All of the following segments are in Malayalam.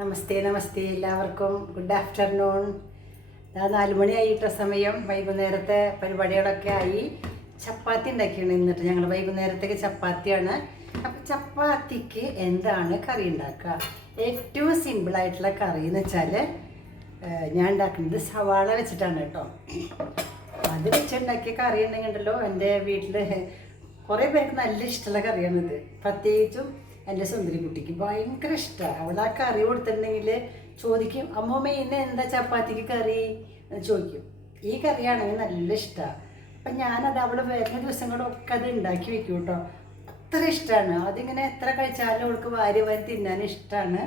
നമസ്തേ നമസ്തേ എല്ലാവർക്കും ഗുഡ് ആഫ്റ്റർനൂൺ. 4 മണിയായിട്ട സമയം. വൈകുന്നേരത്തെ പരിപാടികളൊക്കെ ആയി. ചപ്പാത്തി ഉണ്ടാക്കിയാണ് ഇന്നിട്ട് ഞങ്ങൾ വൈകുന്നേരത്തേക്ക് ചപ്പാത്തിയാണ്. അപ്പം ചപ്പാത്തിക്ക് എന്താണ് കറി ഉണ്ടാക്കുക? ഏറ്റവും സിമ്പിളായിട്ടുള്ള കറി എന്ന് വെച്ചാൽ ഞാൻ ഉണ്ടാക്കുന്നത് സവാള വെച്ചിട്ടാണ് കേട്ടോ. അത് വെച്ചുണ്ടാക്കിയ കറി ഉണ്ടെങ്കിലോ എൻ്റെ വീട്ടിൽ കുറേ പേർക്ക് നല്ല ഇഷ്ടമുള്ള കറിയാണിത്. പ്രത്യേകിച്ചും എൻ്റെ സുന്ദരി കുട്ടിക്ക് ഭയങ്കര ഇഷ്ടമാണ്. അവൾ ആ കറി കൊടുത്തിട്ടുണ്ടെങ്കിൽ ചോദിക്കും, അമ്മൂമ്മ ഇന്ന് എന്താ ചപ്പാത്തിക്ക് കറി എന്ന് ചോദിക്കും. ഈ കറിയാണെങ്കിൽ നല്ല ഇഷ്ടമാണ്. അപ്പം ഞാനത് അവൾ വരുന്ന ദിവസങ്ങളൊക്കെ അത് ഉണ്ടാക്കി വെക്കും കേട്ടോ. അത്ര ഇഷ്ടമാണ്. അതിങ്ങനെ എത്ര കഴിച്ചാലും അവൾക്ക് വാരി വാരി തിന്നാൻ ഇഷ്ടമാണ്.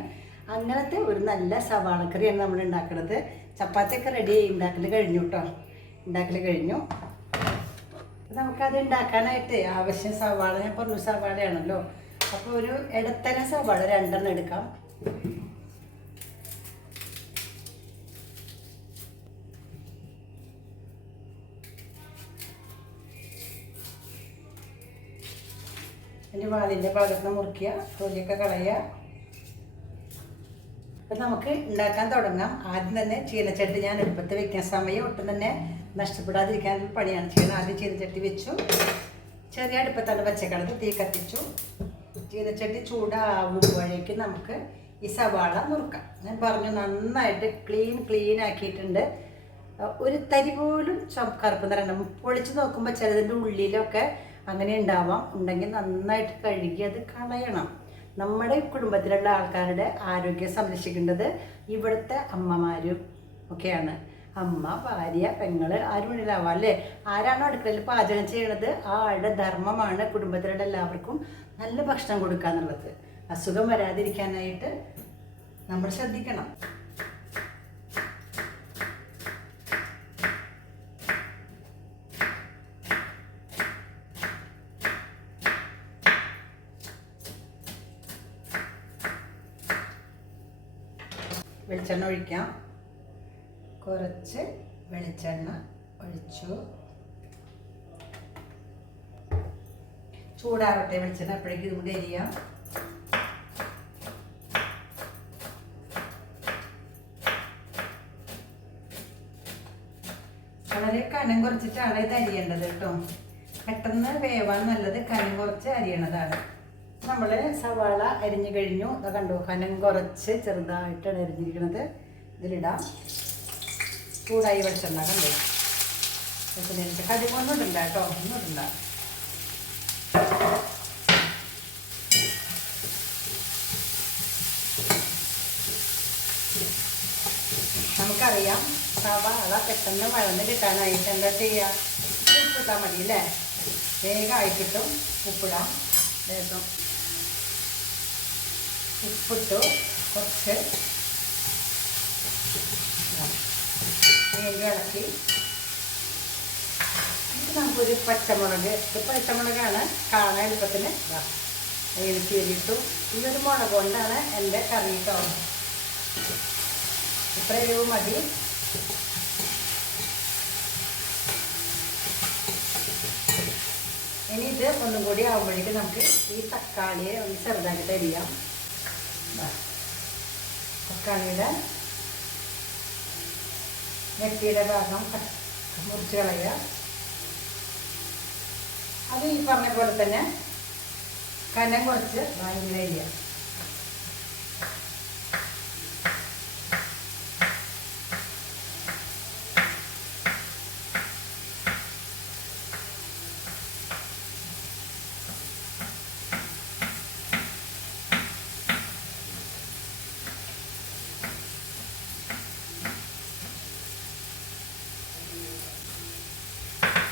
അങ്ങനത്തെ ഒരു നല്ല സവാളക്കറിയാണ് നമ്മൾ ഉണ്ടാക്കുന്നത്. ചപ്പാത്തിയൊക്കെ റെഡി ഉണ്ടാക്കൽ കഴിഞ്ഞു കേട്ടോ. ഉണ്ടാക്കൽ കഴിഞ്ഞു. നമുക്കത് ഉണ്ടാക്കാനായിട്ട് ആവശ്യം സവാള, ഞാൻ പറഞ്ഞു സവാളയാണല്ലോ. അപ്പോൾ ഒരു ഇടത്തരം സവാള 2 എടുക്കാം. അതിൻ്റെ വാലിൻ്റെ ഭാഗത്ത് മുറിക്കുക, തൊലിയൊക്കെ കളയുക. അപ്പം നമുക്ക് ഉണ്ടാക്കാൻ തുടങ്ങാം. ആദ്യം തന്നെ ചീനച്ചട്ടി ഞാൻ അടുപ്പത്ത് വെക്കാൻ സമയം ഒട്ടും തന്നെ നഷ്ടപ്പെടാതിരിക്കാനുള്ള പണിയാണ് ചെയ്യുന്നത്. ആദ്യം ചീനച്ചട്ടി വെച്ചു. ചെറിയ അടുപ്പത്താണ് വെച്ചേക്കണത്. തീ കത്തിച്ചു. ചീനച്ചട്ടി ചൂടാവുമ്പോഴേക്ക് നമുക്ക് ഈ സവാള നുറുക്കാം. ഞാൻ പറഞ്ഞു നന്നായിട്ട് ക്ലീൻ ആക്കിയിട്ടുണ്ട്. ഒരു തരി പോലും കറുപ്പ് നിറം പൊളിച്ച് നോക്കുമ്പോൾ ചിലതിൻ്റെ ഉള്ളിലൊക്കെ അങ്ങനെ ഉണ്ടാവാം. ഉണ്ടെങ്കിൽ നന്നായിട്ട് കഴുകി അത് കളയണം. നമ്മുടെ കുടുംബത്തിലുള്ള ആൾക്കാരുടെ ആരോഗ്യം സംരക്ഷിക്കേണ്ടത് ഇവിടുത്തെ അമ്മമാരും ഒക്കെയാണ്. അമ്മ, ഭാര്യ, പെങ്ങള് ആരും ഉണ്ടാവാം അല്ലേ? ആരാണോ അടുക്കളയിൽ പാചകം ചെയ്യണത് ആ ആളുടെ ധർമ്മമാണ് കുടുംബത്തിലുള്ള എല്ലാവർക്കും നല്ല ഭക്ഷണം കൊടുക്കുക എന്നുള്ളത്. അസുഖം വരാതിരിക്കാനായിട്ട് നമ്മൾ ശ്രദ്ധിക്കണം. വെളിച്ചെണ്ണ ഒഴിക്കാം. കുറച്ച് വെളിച്ചെണ്ണ ഒഴിച്ചു. ചൂടാവട്ടെ വെളിച്ചെണ്ണ. അപ്പോഴേക്കും ഇതുകൊണ്ട് എരിയാം. വളരെ കനം കുറച്ചിട്ടാണ് ഇത് അരിയേണ്ടത് കേട്ടോ. പെട്ടെന്ന് വേവാൻ നല്ലത് കനം കുറച്ച് അരിയണതാണ്. നമ്മൾ സവാള അരിഞ്ഞു കഴിഞ്ഞു. അത് കണ്ടു, കനം കുറച്ച് ചെറുതായിട്ടാണ് അരിഞ്ഞിരിക്കുന്നത്. ഇതിലിടാം. ചൂടായി വെളിച്ചെണ്ണ കണ്ടു. വെളിച്ചെണ്ണ കടുകൊന്നും ഇടണ്ട കേട്ടോ, ഒന്നും ഇടണ്ട. നമുക്കറിയാം സവാള പെട്ടെന്ന് വഴന്ന് കിട്ടാനായിട്ട് എന്താ ചെയ്യുക? ഉപ്പിട്ടാൽ മതി അല്ലേ? വേഗമായി കിട്ടും. ഉപ്പിടാം. ലേശം ഉപ്പിട്ടു. കുറച്ച് വേഗം ഇളക്കി. നമുക്കൊരു പച്ചമുളകാണ് കാണാൻ എളുപ്പത്തിന്. അതിന് കീറിയിട്ടു. ഈ ഒരു മുളക് കൊണ്ടാണ് എൻ്റെ കറി കേട്ടോ. ഇത്രയോ മതി. ഇനി ഇത് ഒന്നും കൂടി ആകുമ്പോഴേക്ക് നമുക്ക് ഈ തക്കാളിയെ ഒന്ന് ചെറുതാക്കി അരിയാം. തക്കാളിയുടെ നെറ്റിയുടെ ഭാഗം മുറിച്ച് കളയുക. അത് ഈ പറഞ്ഞ പോലെ തന്നെ കനം കുറച്ച് ഭയങ്കര അരിയാം.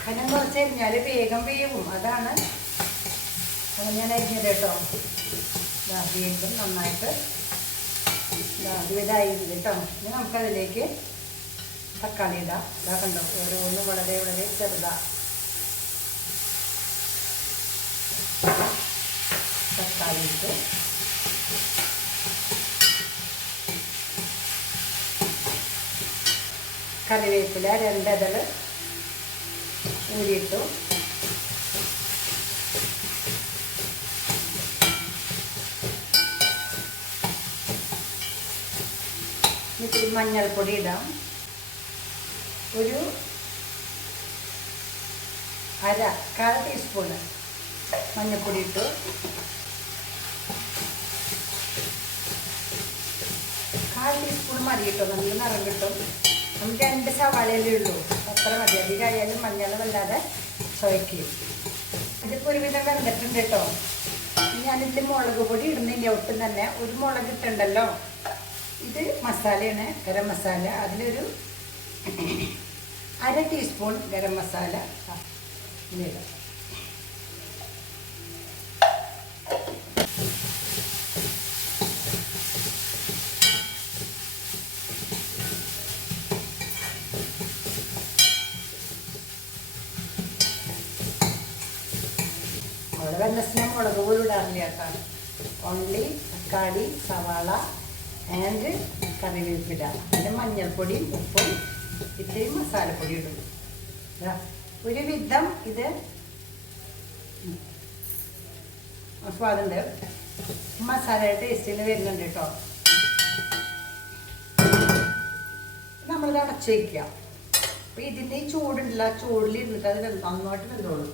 കനം കുറച്ച് അരിഞ്ഞാൽ വേഗം വേവും. അതാണ് ഞാൻ അരിഞ്ഞത് കേട്ടോ. വീണ്ടും നന്നായിട്ട് ഇതായിരുന്നു കേട്ടോ. ഇനി നമുക്കതിലേക്ക് തക്കാളി ഇടാം. ഇതാ കണ്ടോ, ഓരോന്ന് വളരെ വളരെ ചെറുതാ. തക്കാളി ഇട്ട് കറിവേപ്പില 2 ഇതൾ ഊരിയിട്ടു. ഇത്തിരി മഞ്ഞൾപ്പൊടി ഇടാം. ഒരു 1/4 ടീസ്പൂണ് മഞ്ഞൾപ്പൊടി ഇട്ടു. 1/4 ടീസ്പൂൺ മതി കേട്ടോ, നല്ല നിറം കിട്ടും. നമുക്ക് 2 സവാളയല്ലേ ഉള്ളൂ, അത്ര മതി. അധികമായാലും മഞ്ഞൾ വല്ലാതെ ചുവയ്ക്കും. ഇതിപ്പോൾ ഒരുവിധം വെന്തിട്ടുണ്ട് കേട്ടോ. ഞാനിതിൽ മുളക് പൊടി ഇടുന്നില്ല ഒട്ടും തന്നെ. ഒരു മുളക് ഇട്ടുണ്ടല്ലോ. ഇത് മസാലയാണ്, ഗരം മസാല. അതിലൊരു 1/2 ടീസ്പൂൺ ഗരം മസാല ഇതിലിടാം. അവിടെ വെള്ളസിനെ മുളക് പോലും ഇടാറില്ല കേട്ടോ. ഓൺലി തക്കാളി, സവാള ആൻഡ് കറിവേപ്പില. പിന്നെ മഞ്ഞൾപ്പൊടിയും ഉപ്പും ഇത്രയും മസാലപ്പൊടി ഇടും. ഒരുവിധം ഇത് സ്വാദുണ്ട്. മസാലയുടെ ടേസ്റ്റിൽ വരുന്നുണ്ട് കേട്ടോ. നമ്മളിത് അടച്ചു വയ്ക്കുക. അപ്പോൾ ഇതിൻ്റെ ഈ ചൂടുണ്ടല്ല, ചൂടിലിരുന്നിട്ട് അത് നന്നായിട്ട് വെന്തോളൂ.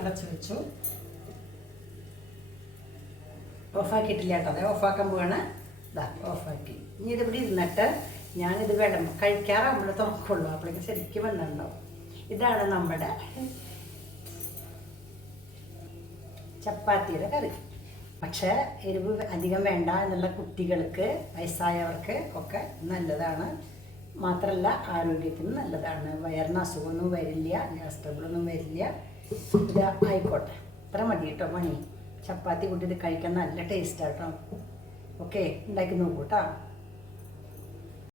അടച്ചു വെച്ചു. ഓഫാക്കിയിട്ടില്ല കേട്ടോ, അതെ ഓഫാക്കാൻ പോവാണ്. ഇതാ ഓഫാക്കി. ഇനി ഇതിവിടെ ഇരുന്നിട്ട് ഞാനിത് കഴിക്കാറാകുമ്പോൾ തുറക്കുള്ളൂ. അപ്പോഴേക്കും ശരിക്കും വന്നിട്ടുണ്ടാവും. ഇതാണ് നമ്മുടെ ചപ്പാത്തിയുടെ കറി. പക്ഷേ എരിവ് അധികം വേണ്ട എന്നുള്ള കുട്ടികൾക്ക്, വയസ്സായവർക്ക് ഒക്കെ നല്ലതാണ്. മാത്രമല്ല ആരോഗ്യത്തിന് നല്ലതാണ്. വയറിന് അസുഖമൊന്നും വരില്ല, ഗ്യാസ് ട്രബിളൊന്നും വരില്ല. ഇത് ആയിക്കോട്ടെ, ഇത്ര മതി കേട്ടോ പണി. ചപ്പാത്തി കൂട്ടി ഇത് കഴിക്കാൻ നല്ല ടേസ്റ്റാട്ടോ. ഓക്കെ, ഉണ്ടാക്കി നോക്കൂ കേട്ടോ.